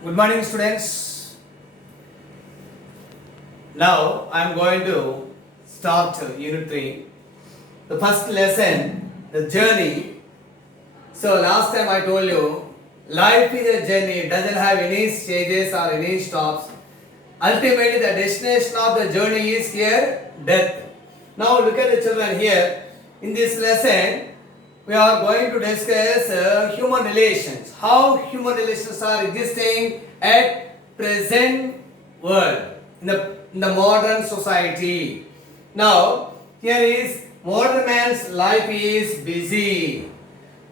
Good morning, students. Now I am going to start Unit 3. The first lesson, the journey. So last time I told you, life is a journey. It doesn't have any stages or any stops. Ultimately, the destination of the journey is here, death. Now look at the children here. In this lesson, we are going to discuss human relations. How human relations are existing at present world in the modern society. Now here is modern man's life is busy,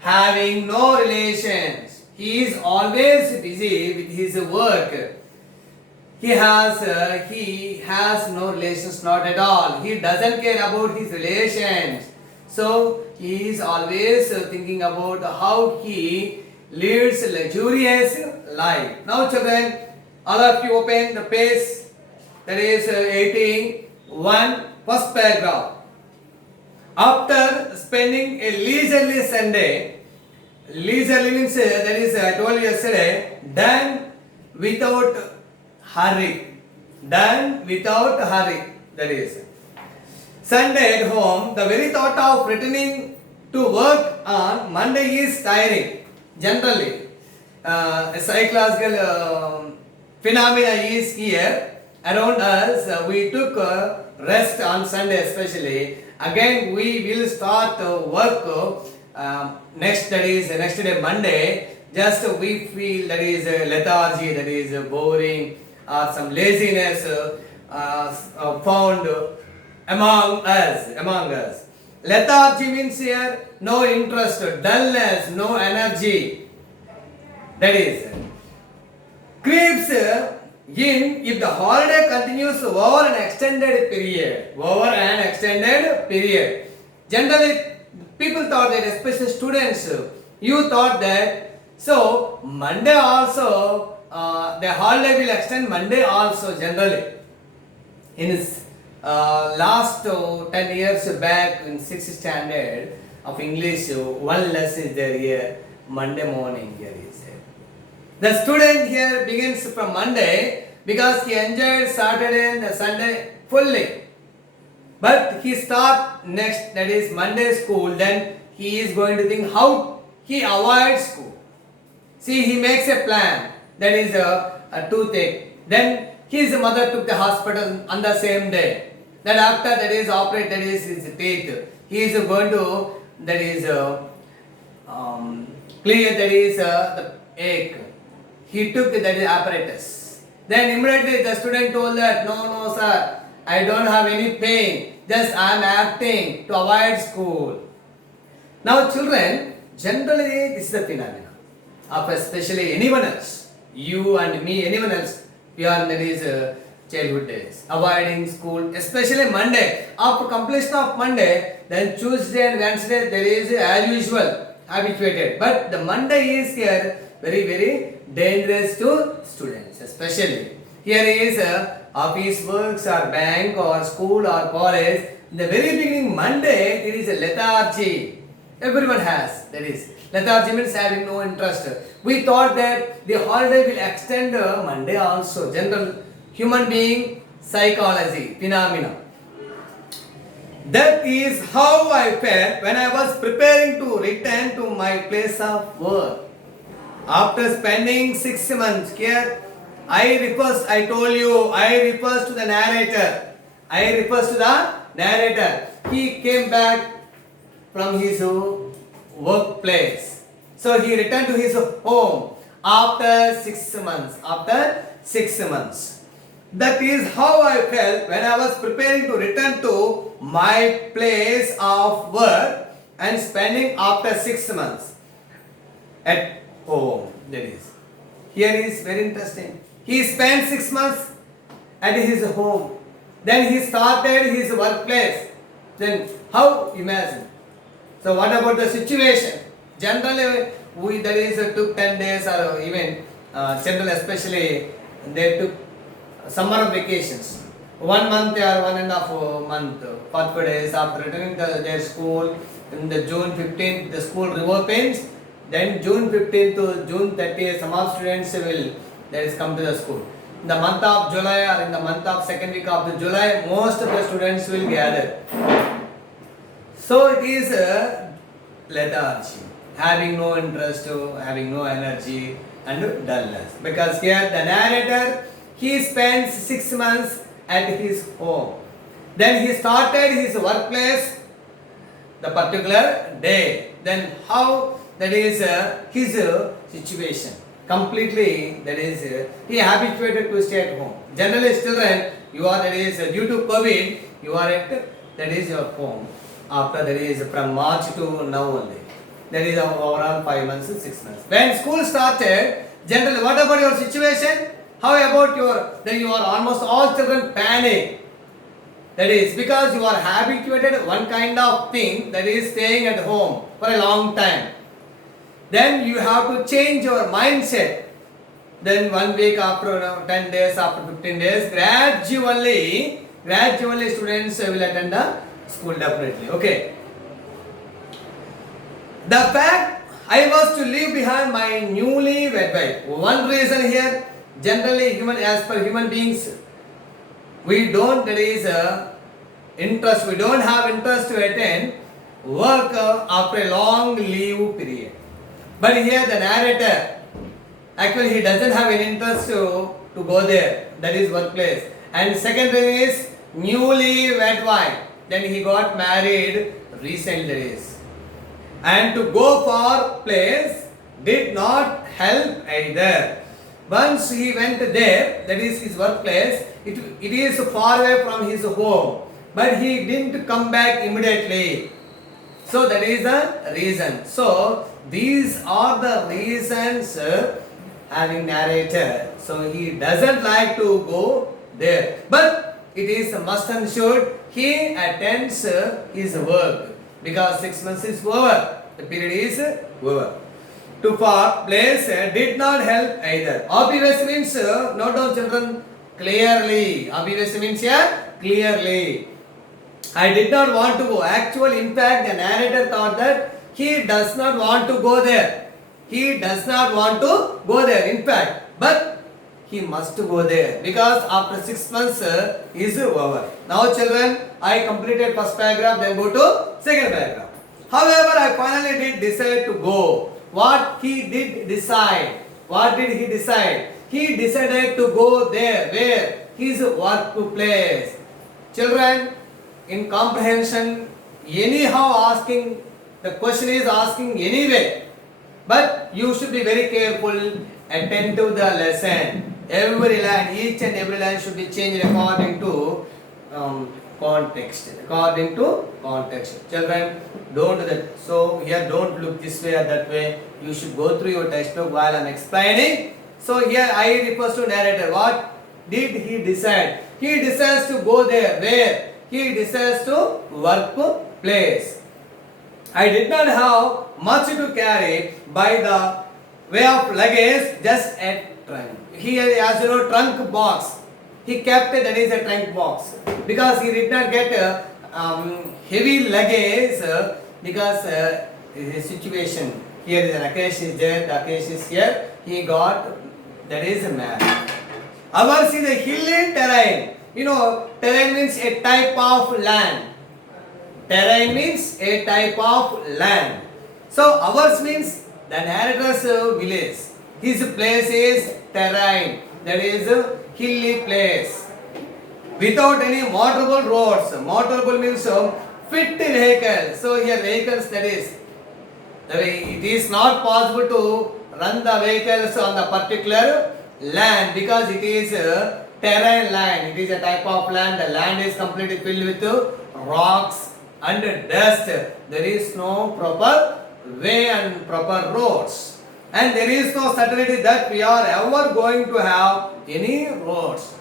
having no relations. He is always busy with his work. He has no relations, not at all. He doesn't care about his relations. So he is always thinking about how he leads a luxurious life. Now children, all of you open the page that is 18, first paragraph. After spending a leisurely Sunday, leisurely means that is I told you yesterday, done without hurry. Done without hurry. That is Sunday at home, the very thought of returning to work on Monday is tiring. Generally, a psychological phenomena is here around us. We took rest on Sunday especially. Again, we will start work next day Monday. Just we feel that is lethargy, that is boring, or some laziness found among us. Lethargy means here no interest, dullness, no energy. That is creeps in if the holiday continues over an extended period. Generally, people thought that, especially students, you thought that so Monday also the holiday will extend Monday also generally. In his last 10 years back in 6th standard of English, one lesson is there here, Monday morning here is there. The student here begins from Monday because he enjoyed Saturday and Sunday fully. But he starts next, that is Monday school, then he is going to think how he avoids school. See, he makes a plan, that is a toothache. Then his mother took the hospital on the same day. Then after that is operate, that is his teeth. He is going to, that is clear, that is the ache. He took that is apparatus. Then immediately the student told that, no sir, I don't have any pain. Just I am acting to avoid school. Now children, generally this is the phenomenon of especially anyone else. You and me, anyone else. We are in these childhood days, avoiding school, especially Monday. After completion of Monday, then Tuesday and Wednesday there is as usual habituated. But the Monday is here very dangerous to students, especially. Here is office works or bank or school or college. In the very beginning Monday there is a lethargy. Everyone has, that is. Lethargy means having no interest. We thought that the holiday will extend Monday also. General human being psychology phenomena. That is how I felt when I was preparing to return to my place of work. After spending 6 months here, I refers to the narrator. He came back from his workplace. So he returned to his home after 6 months. That is how I felt when I was preparing to return to my place of work and spending after 6 months at home. That is. Here is very interesting. He spent 6 months at his home. Then he started his workplace. Then how? Imagine. So what about the situation? Generally, took 10 days or even generally especially they took summer vacations. 1 month or 1.5 month, 45 days after returning to their school. In the June 15th, the school reopens. Then June 15th to June 30th, some of students will that is come to the school. In the month of July or in the month of second week of the July, most of the students will gather. So it is a lethargy, having no interest, having no energy and dullness. Because here the narrator, he spends 6 months at his home. Then he started his workplace the particular day. Then how that is his situation. Completely that is he habituated to stay at home. Generally children, you are that is due to COVID, you are at that is your home. After that is from March to now only. That is overall 5 months, 6 months. When school started, generally what about your situation? How about your, then you are almost all children panic. That is because you are habituated one kind of thing, that is staying at home for a long time. Then you have to change your mindset. Then 1 week after 10 days, after 15 days, gradually students will attend the school definitely. Okay. The fact I was to leave behind my newly wed wife. One reason here, generally as per human beings, we don't have interest to attend work after a long leave period. But here the narrator, actually he doesn't have any interest to go there, that is workplace. And second thing is newly wed wife. Then he got married recently. And to go for place did not help either. Once he went there, that is his workplace, it is far away from his home. But he didn't come back immediately. So that is the reason. So these are the reasons having narrator. So he doesn't like to go there. But it is a must and should he attends his work. Because 6 months is over. The period is over. To for place did not help either. Obvious means, note down children clearly. Obvious means here clearly. I did not want to go. Actually, in fact, the narrator thought that he does not want to go there. He does not want to go there, in fact. But he must go there because after 6 months is over. Now, children, I completed first paragraph, then go to second paragraph. However, I finally did decide to go. What he did decide? What did he decide? He decided to go there, where? His workplace. Children, in comprehension, anyhow asking, the question is asking anyway. But you should be very careful, attend to the lesson. Every line, each and every line should be changed according to context. According to context. Children, don't do that. So here don't look this way or that way. You should go through your textbook while I am explaining. So here I refers to narrator. What did he decide? He decides to go there. Where? He decides to workplace. I did not have much to carry by the way of luggage, just a trunk. Here, as you know, trunk box. He kept that is a trunk box because he did not get heavy luggage because his situation. Here is an occasion is there, the occasion is here. He got that is a man. Ours is a hilly terrain. You know, terrain means a type of land. Terrain means a type of land. So ours means the narrator's village. His place is terrain. That is a hilly place. Without any motorable roads. Motorable means fit vehicle. So here vehicles, that is. It is not possible to run the vehicles on the particular land because it is a terrain land. It is a type of land. The land is completely filled with rocks and dust. There is no proper way and proper roads. And there is no certainty that we are ever going to have any roads.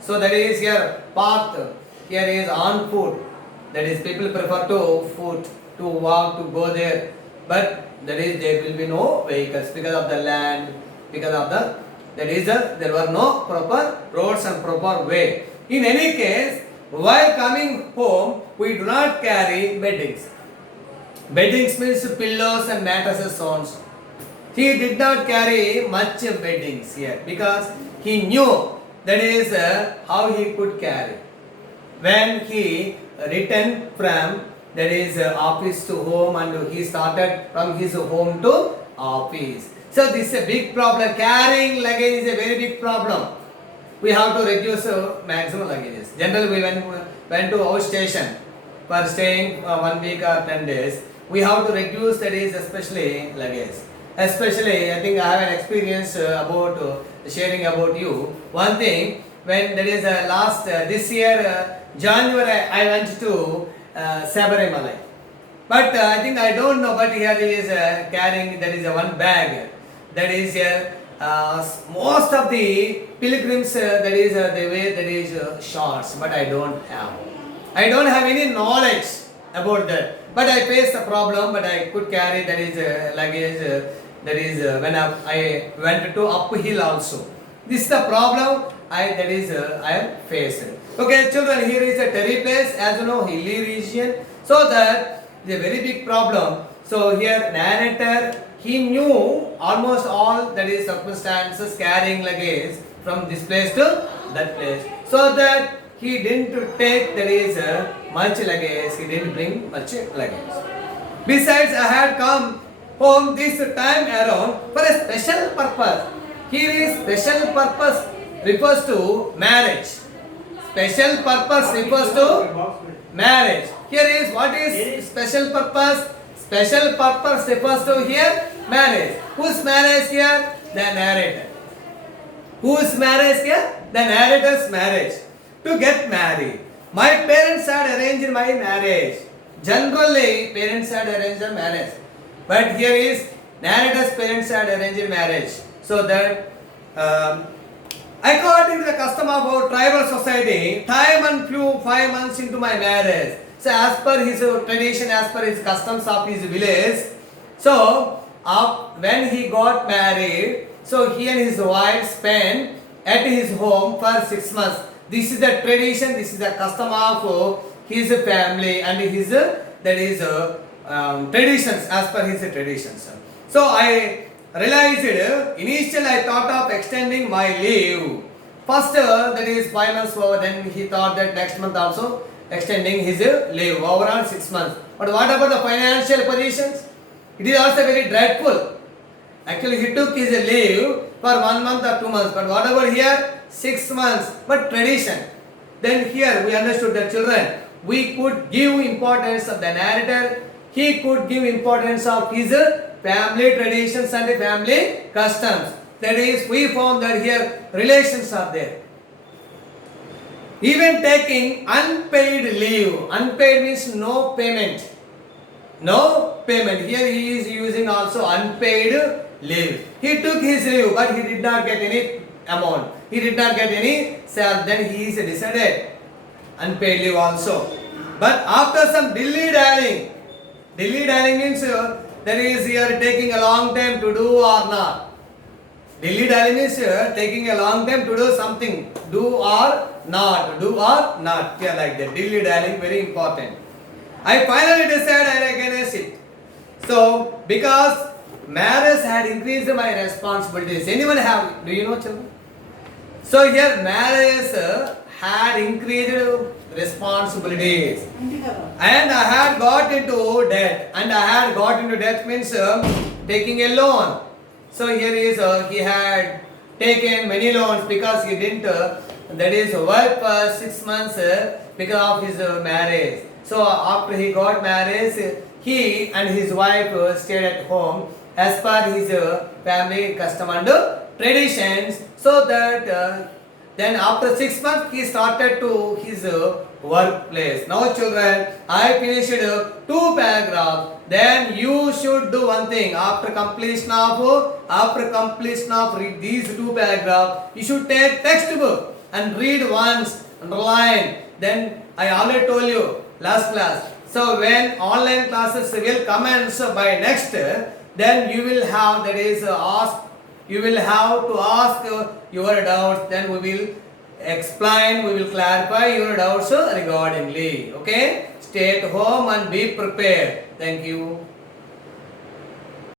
So that is here path. Here is on foot. That is people prefer to foot, to walk, to go there. But there will be no vehicles because of the land, because of the there were no proper roads and proper way. In any case, while coming home, we do not carry beddings. Beddings means pillows and mattresses so on. he did not carry much beddings here because he knew that is how he could carry. When he returned from that is office to home and he started from his home to office. So this is a big problem. Carrying luggage is a very big problem. We have to reduce maximum luggages. Generally, we went to our station for staying 1 week or 10 days. We have to reduce that is especially luggage. Especially, I think I have an experience about sharing about you. One thing, when that is last this year January, I went to Sabarimala. But I think I don't know. But here he is carrying that is one bag. That is most of the pilgrims that is they wear that is shorts, but I don't have. I don't have any knowledge about that. But I faced a problem, but I could carry that is luggage. That is when I went to uphill also. This is the problem I am faced. Okay, children, here is a terry place, as you know, hilly region. So that is a very big problem. So here narrator, he knew almost all that is circumstances carrying luggage from this place to that place. So that he didn't take that is much luggage. He didn't bring much luggage. Besides, I had come home this time around for a special purpose. Here is special purpose refers to marriage. Special purpose refers to marriage. Here is what is special purpose? Special purpose refers to here marriage. Whose marriage here? The narrator. Whose marriage here? The narrator's marriage. To get married. My parents had arranged my marriage. Generally, parents had arranged a marriage. But here is narrator's parents had arranged marriage. So that according to the custom of our tribal society, time and flew 5 months into my marriage. So as per his tradition, as per his customs of his village, so when he got married, so he and his wife spent at his home for 6 months. This is the tradition, this is the custom of his family and his that is traditions, as per his traditions. So I realized initially I thought of extending my leave. First that is 5 months over, then he thought that next month also extending his leave, overall 6 months. But what about the financial positions? It is also very dreadful. Actually he took his leave for 1 month or 2 months, but what about here? 6 months, but tradition. Then here we understood that children, we could give importance of the narrator, he could give importance of his family traditions and family customs. That is, we found that here relations are there. Even taking unpaid leave. Unpaid means no payment. No payment. Here he is using also unpaid leave. He took his leave, but he did not get any amount. He did not get any salary. Then he is decided unpaid leave also. But after some dilly-dallying means that is here taking a long time to do or not. Dilly-dallying means taking a long time to do something. Do or not. Do or not. Here like that. Dilly-dallying, very important. I finally decided against it. So, because marriage had increased my responsibilities. Anyone have? Do you know, children? So here marriage had increased responsibilities. And I had got into debt. And I had got into debt means taking a loan. So here is he had taken many loans because he didn't that is work for 6 months because of his marriage. So after he got married, he and his wife stayed at home as per his family custom and traditions. So that then after 6 months he started to his workplace. Now children, I finished 2 paragraphs. Then you should do one thing. After completion of these 2 paragraphs, you should take textbook and read once, underline. Then I already told you last class. So when online classes will commence by next, then you will have that is ask. You will have to ask your doubts. Then we will explain. We will clarify your doubts regardingly. Okay. Stay at home and be prepared. Thank you.